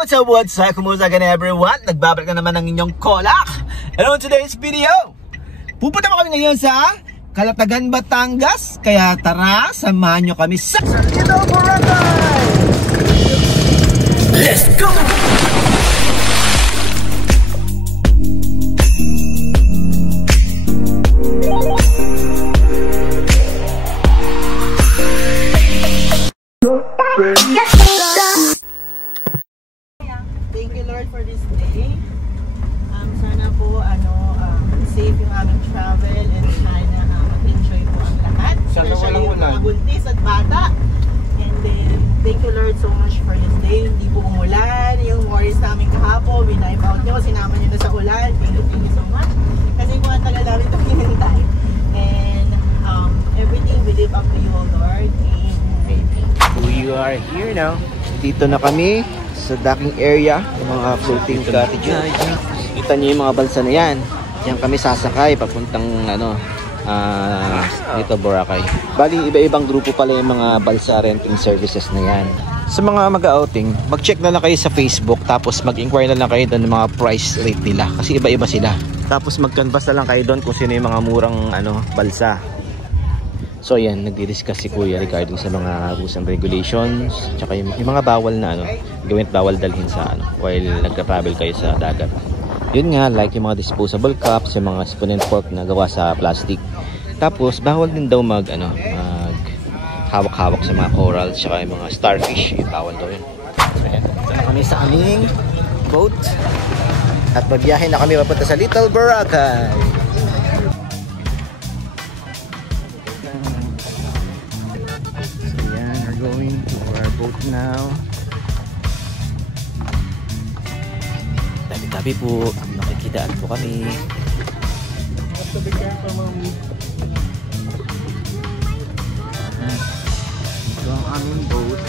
what's up, kumusta ka na everyone? Nagbabalik na naman ang inyong kolak. And on today's video, pupunta pa kami ngayon sa Calatagan, Batangas. Kaya tara, samahan nyo kami sa Little Boracay! Let's go! Thank you Lord for this day. Sana po safe yung aming travel and sana mag-enjoy po ang lahat. Especially yung mga buntis at bata. And then thank you Lord so much for this day. Hindi po umulan. Yung worries namin kahapon, winipe out nyo, sinama nyo na sa ulan. Thank you so much. Kasi kung ang tagal namin itong hinintay. And everything we live up to you, O Lord. Amen. We are here now. Dito na kami sa docking area, yung mga floating cottages. Kita niyo yung mga balsa na yan. Yan kami sasakay papuntang dito Boracay. Bali iba-ibang grupo pala yung mga balsa renting services na yan. Sa mga mag-outing, mag-check na lang kayo sa Facebook, tapos mag-inquire na lang kayo doon ng mga price rate nila kasi iba-iba sila. Tapos mag-canvas na lang kayo doon kung sino yung mga murang balsa. So yan, nagdi-discuss si Kuya regarding sa mga rules and regulations, tsaka yung mga bawal na gawin at bawal dalhin sa while nagka-travel kayo sa dagat. Yun nga, like yung mga disposable cups, yung mga spoon and fork na gawa sa plastic. Tapos bawal din daw mag hawak-hawak sa mga corals, tsaka yung mga starfish, yung bawal daw yun. So yan, ito na kami sa aming boat at magbiyahe na kami papunta sa Little Boracay. Going to our boat now. Tabi-tabi po, makikitaan po kami. Ito ang aming boat.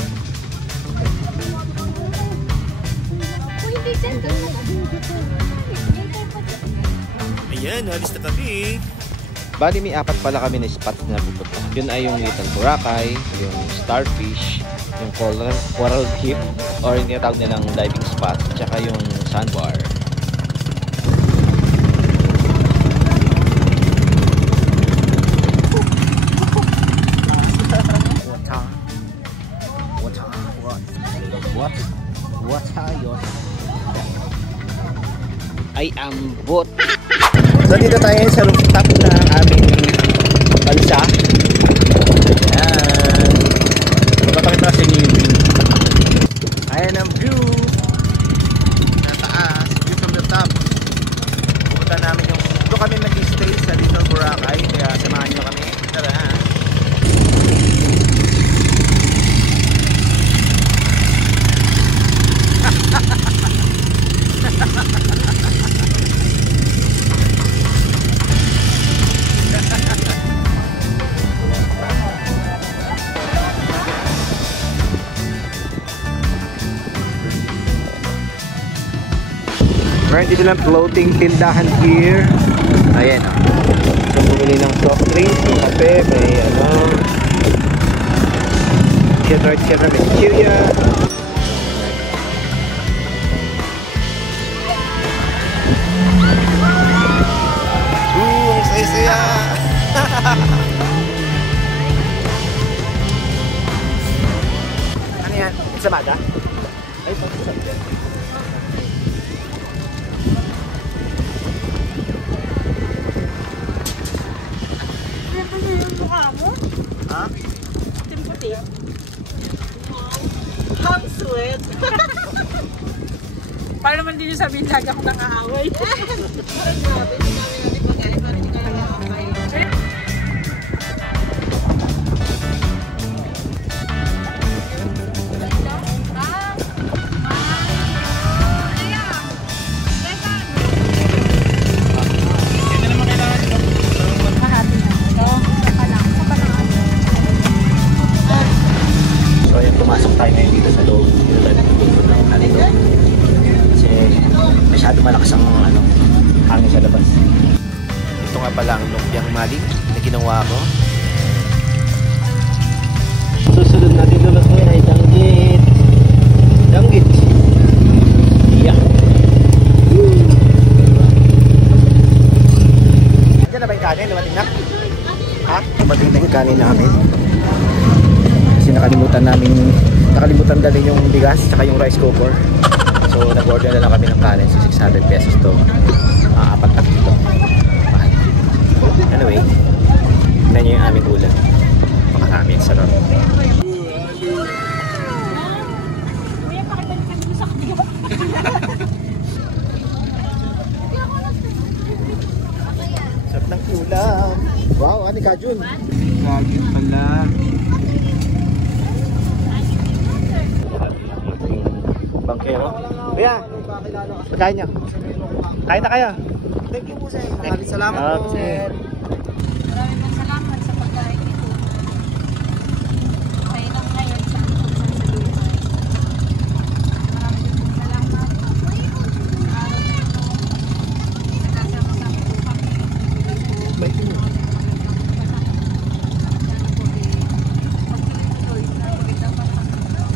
Ayan, halis na kami. Bali may apat pala kami na spots na pupunta. Yun ay yung Little Boracay, yung Starfish, yung Coral Reef, or yung tinatawag nilang diving spot, tsaka yung sandbar. What are your... I am boat. So dito tayo sa rooftop ng aming balsa. Ayan. Magpapakita sa inyo yung view. Ayan ang view. Sa taas. View from the top. Pupunta namin yung... Ito kami mag-stay sa Little Boracay. Kaya samahan nyo kami. Tara. Meron dito lang floating tindahan here. Ayan o. So bumili ng soft drinks, may kape, may etc. May chiria. Ang saya-saya. Ano yan? Samada? Ay, pag-samada. Ha? Timputi. Hang sweat. Para naman din yung sabihin lagi ako nang-aaway. Pumasok tayo ngayon dito sa loob. Dito tayo nagtutunan ng halito. Kasi masyado malakas ang hangin sa labas. Ito nga pala ang lumpiang maling na ginawa ko. Susunod natin naman ngayon ay danggit. Danggit. kanin namin. Kasi nakalimutan dalhin yung bigas tsaka yung rice cooker. So nag-order na lang kami ng kanin. So 600 pesos to. Apat na kilo. Anyway, tignan nyo yung aming ulam. Makarami, sarap. Sarap ng ulam. Wow, ano ka, Jun? Kajun pala. Bangkero. Kuya, pagkain nyo. Kain na kayo. Thank you po, sir. Maraming salamat po, sir. Maraming salamat sa pagkain nito. Kayo lang ngayon sa ating pagsasaluhan. Maraming salamat. Araw na ito. Nagkasama-sama po kami. Sana po pagtuloy na magandang pagkakataon.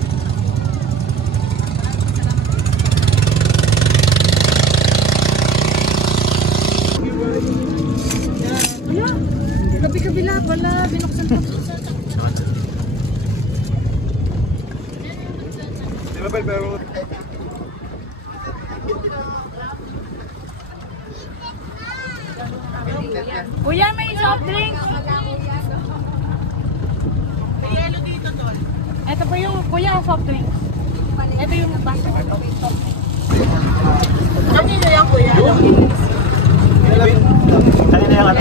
Maraming salamat po. Kabila, wala. Binuksan pa. Kuya, may soft drinks. May yelo dito, tol. Ito po yung, kuya, soft drinks. Ito yung baso. Kanino yan, kuya? Kanina yung ano?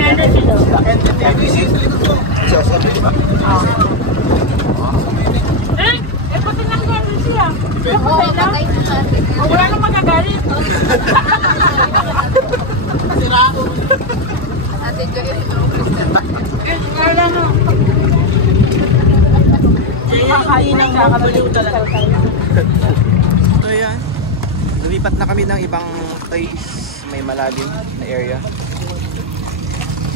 Eh, pati nang gano'n siya. Oo, patay na natin. Wala nang magagalit. Atin ko yun. Kala mo. Kaya yung nakakabaliw talaga. So yan, lumipat na kami ng ibang place, may malalim na area.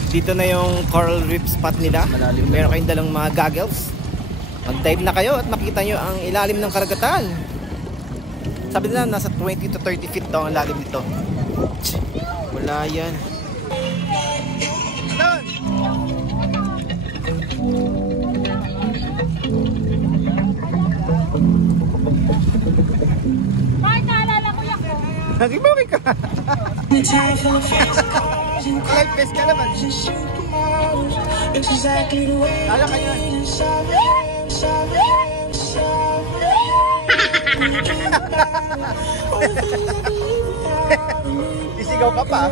Dito na yung coral reef spot nila. Meron kayong dalang mga goggles. Mag-dive na kayo at makita nyo ang ilalim ng karagatan. Sabi nila nasa 20 to 30 feet daw ang lalim nito. Wala yan. Bakit naalala ko yan? Nag-ibawin ka. Life best ka naman. Kala ka yun. Isigaw ka pa.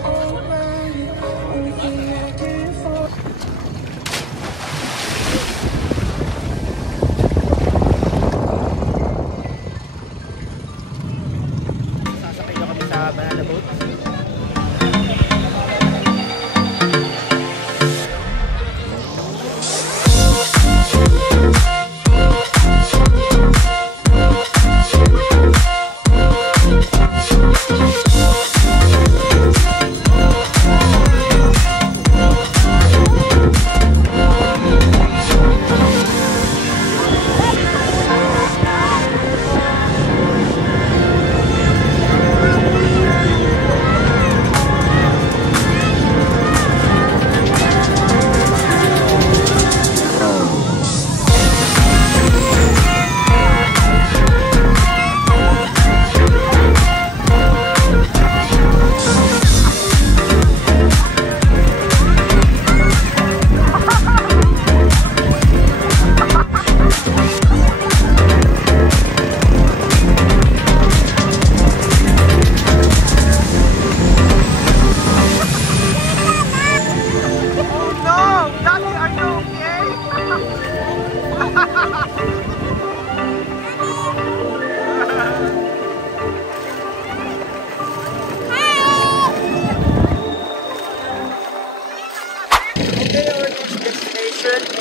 Sasakay na kami sa banana boat.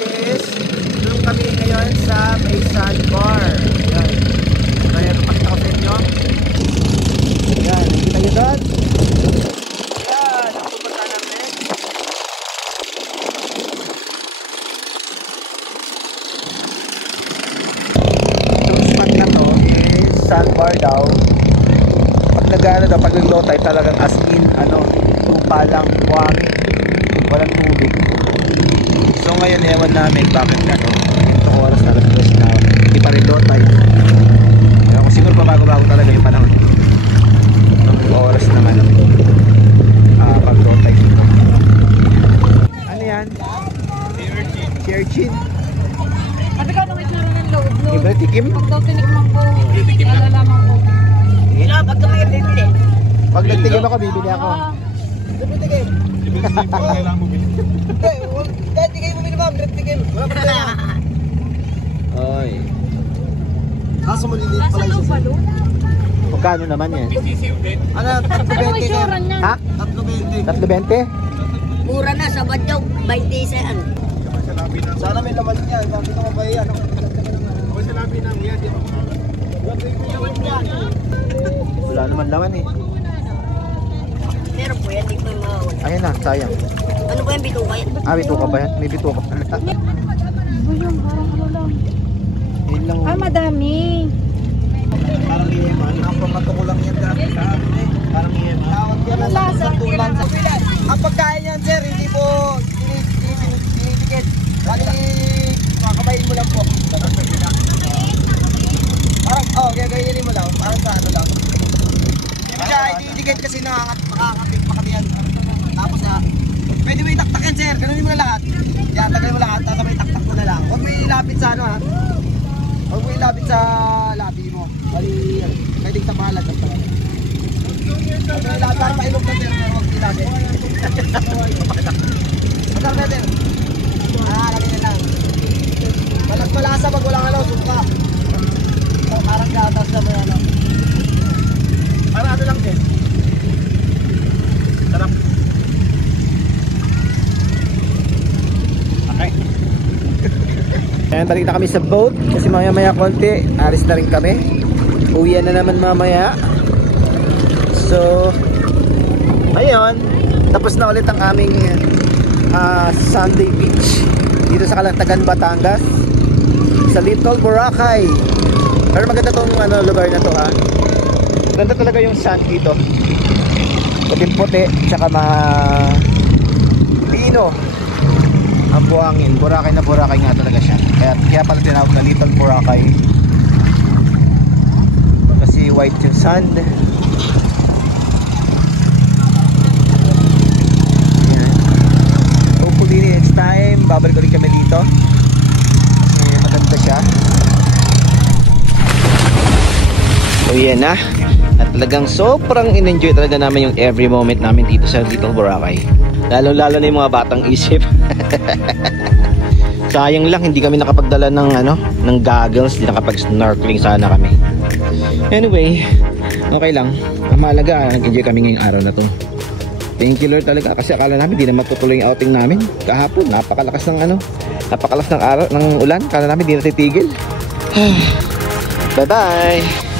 Is doon kami ngayon sa may sandbar. Ayan. So ayan, pakita ko sa inyo. Ayan, nakikita nyo doon? Ayan, ang pupunta namin. Itong spot na to is sandbar daw. Pag nag-ano daw, pag nag-low tide talagang as in, lupa lang, buhangin. Walang tubig. So ngayon ewan namin bakit ano, itong oras na alas na hindi pa rin low tide. Pero kung siguro pa bago-bago talaga yung panahon. Itong oras naman pag low tide dito. Ano yan? Urchin. Sabi ka nung itsura ng loob, no? Iba tikim? Pag daw tinikman ko, nalalaman ko. Pag kami bibili. Pag nagtigim ako, bibili ako. Tigim. Hindi kayo bumili ma'am, tigim. Wala pa tayo. Oy. Kaso maliliit Nasa pala loob yung ba doon? Magkano naman yan? Ano, Ano itsura niya? Ha? 320? 320. Mura na sa Badyaw, 20 isa yan. Sana may laman niya. Sabi ko ba yan? Wala naman laman eh. Meron po yan, di ko yung mawawala. Ayun na, sayang. Ano ba yung bituka yan? Bituka ba yan? May bituka pala. Ba yun? Parang ano lang. Yun lang. Ah, madami. Parang liyeman. Ang pamatukulang yan. Parang liyeman. Tawag yan Anong lasa? tulan sa pilan. Ang pagkain yan sir, hindi po dinidikit. Bali, makakabayin mo lang po. Parang, gagayin mo lang. Parang sa ano lang. Hindi siya dinidikit kasi makakatiyan. Tapos pwede mo itaktak yan sir. Ganunin mo na lahat. Yan, tagay mo lahat. Tapos may taktak mo na lang. Huwag mo ilapit sa ano ha. Huwag mo ilapit sa labi mo. Bali, pwedeng tapalan. Huwag mo ilapit para pailog na sir. Pero huwag ilapit. Masarap na sir. Lagay na lang. Balas malasa pag walang ano, suka. So, parang gatas na may ano. Para ano lang din. Sarap. Okay. Ayan, balik na kami sa boat kasi maya konti, alis na rin kami. Uwian na naman mamaya. So ayun, tapos na ulit ang aming Sunday beach dito sa Kalatagan, Batangas, sa Little Boracay. Pero maganda tong lugar na to ha. Ganda talaga yung sand dito. Puti-puti, tsaka pino ang buhangin. Boracay na Boracay nga talaga siya. Kaya pala tinawag na Little Boracay. Kasi white yung sand. Ayan. Hopefully next time babalik ulit kami dito. Kasi maganda siya. So yan na. At talagang sobrang in-enjoy talaga namin yung every moment namin dito sa Little Boracay. Lalo-lalo na yung mga batang isip. Sayang lang hindi kami nakapagdala ng goggles, hindi nakapag-snorkeling sana kami. Anyway, okay lang. Ang mahalaga, nag-enjoy kami ngayong araw na to. Thank you Lord talaga kasi akala namin hindi na matutuloy yung outing namin. Kahapon, napakalakas ng napakalakas ng araw, ng ulan. Akala namin hindi na titigil. Bye-bye.